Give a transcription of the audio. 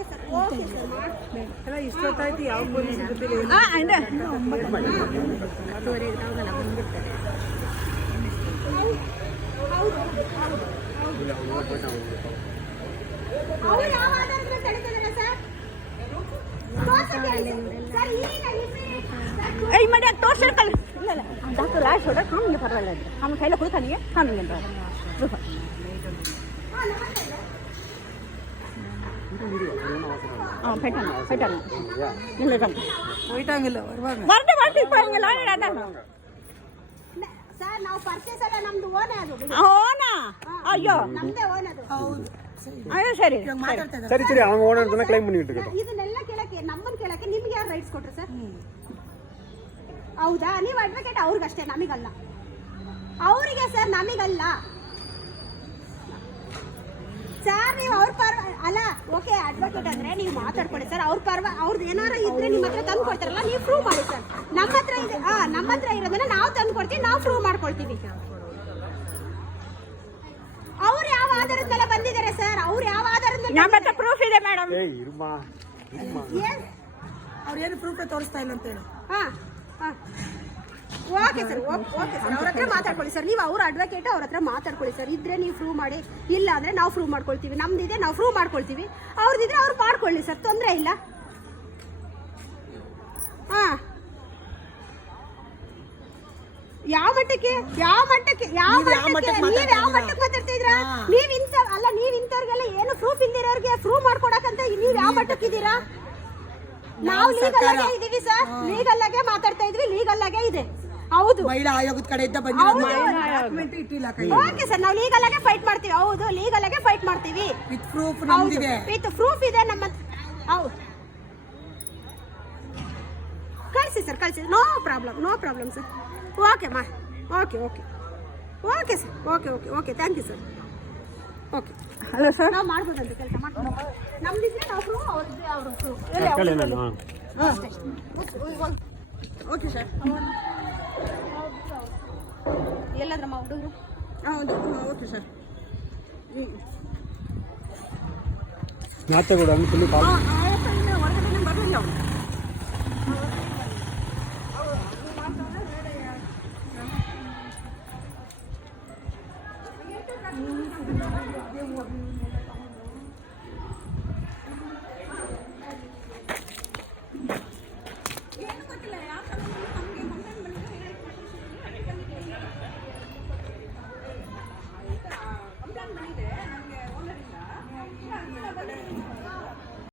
Okay sir okay sir ಅಲ್ಲ ಇಷ್ಟೊತ್ತಾಯ್ತು ಯಾವ police ಗೊತ್ತಿಲ್ಲ. ಅವ್ರು ಯಾವ ಆಧಾರದ ಮೇಲೆ ತಡೀತಿದ್ದಾರೆ ಸರ್? ಸರ್ ऐ मैंने तो सर कल डॉक्टर लाइट छोड़ा काम नहीं फरवा लगे हम खाइला खुद खानी है खाने लगा हां फेटन ಇಲ್ಲ ಕಣ ಹೋಯ್ತಂಗಿಲ್ಲ ಬರುವಾಗ ಬರ್ತೆ ಬರಂಗಿಲ್ಲ ಅಣ್ಣ ಸರ್ ನಾವು ಪರ್ಚೇಸ್ ಎಲ್ಲ ನಮ್ದು ಓನೇ ಅದು ಓನಾ ಅಯ್ಯೋ ನಮ್ದೇ ಓನ್ ಅದು ಹೌದು ಅಯ್ಯೋ ಸರಿ ಸರಿ ಸರಿ ಅವನು ಓನರ್ ಅಂತ ಕ್ಲೈಮ್ பண்ணிட்டு ಇದನ್ನೆಲ್ಲ ಕೇಳಕ್ಕೆ ನಮ್ಮನ್ನ ಕೇಳಕ್ಕೆ ನಿಮ್ಗೆ ಯಾರು ರೈಟ್ಸ್ ಕೊಟ್ರು ಸರ್? ಹೌದಾ? ನೀವು ಅಡ್ವೊಕೇಟ್ ಅವ್ರಿಗಷ್ಟೇ, ನಮಗಲ್ಲ. ಅವರಿಗೆ ಸರ್, ನಮಗಲ್ಲ ಸರ್. ನೀವು ಅವ್ರ ಅಲ್ಲ ಓಕೆ ಅಡ್ವೊಕೇಟ್ ಅಂದ್ರೆ ನೀವು ಮಾತಾಡ್ಕೊಳ್ಳಿ ಸರ್. ಅವ್ರದ್ದು ಏನಾರ ಇದ್ರೆ ನಿಮ್ಮ ಹತ್ರ ತಂದು ಕೊಡ್ತಾರಲ್ಲ, ನೀವು ಪ್ರೂವ್ ಮಾಡಿ ಸರ್. ನಮ್ಮ ಹತ್ರ ಇದೆ, ನಮ್ಮ ಹತ್ರ ಇರೋದನ್ನ ನಾವು ತಂದು ಕೊಡ್ತೀವಿ, ನಾವು ಪ್ರೂವ್ ಮಾಡ್ಕೊಳ್ತೀವಿ. ಅವ್ರು ಯಾವ ಆಧಾರದ ಮೇಲೆ ಬಂದಿದ್ದಾರೆ ಸರ್? ಅವ್ರು ಯಾವ ಆಧಾರದ ಮೇಲೆ? ನಮ್ಮ ಹತ್ರ ಪ್ರೂಫ್ ಇದೆ ಮೇಡಮ್. ಅವ್ರೇನು ಪ್ರೂಫ್ ತೋರಿಸ್ತಾ ಇಲ್ಲ ಅಂತ ಹೇಳಿ. ಓಕೆ ಸರ್, ಓಕೆ ಸರ್, ಅವ್ರ ಹತ್ರ ಮಾತಾಡ್ಕೊಳ್ಳಿ ಸರ್. ನೀವು ಅವ್ರ ಅಡ್ವೊಕೇಟ್, ಅವ್ರ ಹತ್ರ ಮಾತಾಡ್ಕೊಳ್ಳಿ ಸರ್. ಇದ್ರೆ ನೀವು ಪ್ರೂವ್ ಮಾಡಿ, ಇಲ್ಲ ಅಂದ್ರೆ ನಾವು ಪ್ರೂವ್ ಮಾಡ್ಕೊಳ್ತೀವಿ. ನಮ್ದಿದೆ, ನಾವು ಪ್ರೂವ್ ಮಾಡ್ಕೊಳ್ತೀವಿ. ಅವ್ರದಿದ್ರೆ ಅವ್ರು ಮಾಡ್ಕೊಳ್ಳಿ ಸರ್, ತೊಂದರೆ ಇಲ್ಲ. ಯಾವ ಮಟ್ಟಕ್ಕೆ ನೀವ್ ಯಾವ ಮಟ್ಟಕ್ಕೆ ಮಾತಾಡ್ತಾ ಇದ್ರಾ? ನೀವ್ ಇಂಥವ್ರಿಗೆಲ್ಲ ಏನು ಪ್ರೂಫ್ ಇಲ್ದಿರೋರ್ಗೆ ಪ್ರೂವ್ ಮಾಡ್ಕೊಡಕಂತ ನೀವ್ ಯಾವ ಮಟ್ಟಕ್ಕೆ ಇದ್ದೀರಾ? ನಾವು ಲೀಗಲ್ ಆಗೇ ಇದೀವಿ ಸರ್, ಲೀಗಲ್ ಆಗೇ ಮಾತಾಡ್ತಾ ಇದ್ವಿ, ಲೀಗಲ್ ಆಗೇ ಇದೆ. ಹೌದು, ಮಹಿಳಾ ಆಯೋಗದ ಕಡೆಯಿಂದ ಬಂದಿರೋದು ಇಟ್ಟಿಲ್ಲ. ಓಕೆ ಸರ್, ನಾವು ಲೀಗಲ್ ಆಗೇ ಫೈಟ್ ಮಾಡ್ತೀವಿ. ಹೌದು, ಲೀಗಲ್ ಆಗೇ ಫೈಟ್ ಮಾಡ್ತೀವಿ. ವಿತ್ ಪ್ರೂಫ್ ನಮ್ದಿದೆ, ವಿತ್ ಪ್ರೂಫ್ ಇದೆ ನಮ್ಮ. ಹೌದು, ಕಳಿಸಿ ಸರ್, ಕಳಿಸಿ. No problem sir. ಓಕೆ ಮಾ, okay sir, okay thank you sir. Okay, hello sir. ನಾವು ಮಾಡ್ಬೋದಂತ ಕೆಲಸ ಮಾಡ್ಬೋದು. ನಮ್ದಿದ್ರೆ ನಾವು ಪ್ರೂಫ್, ಅವ್ರದ್ದೇ ಅವರು ಪ್ರೂಫ್. Okay sir. ಎಲ್ಲದ್ರಮ್ಮ ಹುಡುಗರು? ಹೌದು, ಓಕೆ ಸರ್. ನಾತೆ ಕೂಡ ಹೊರಗಡೆ ಬರಲಿಲ್ಲ.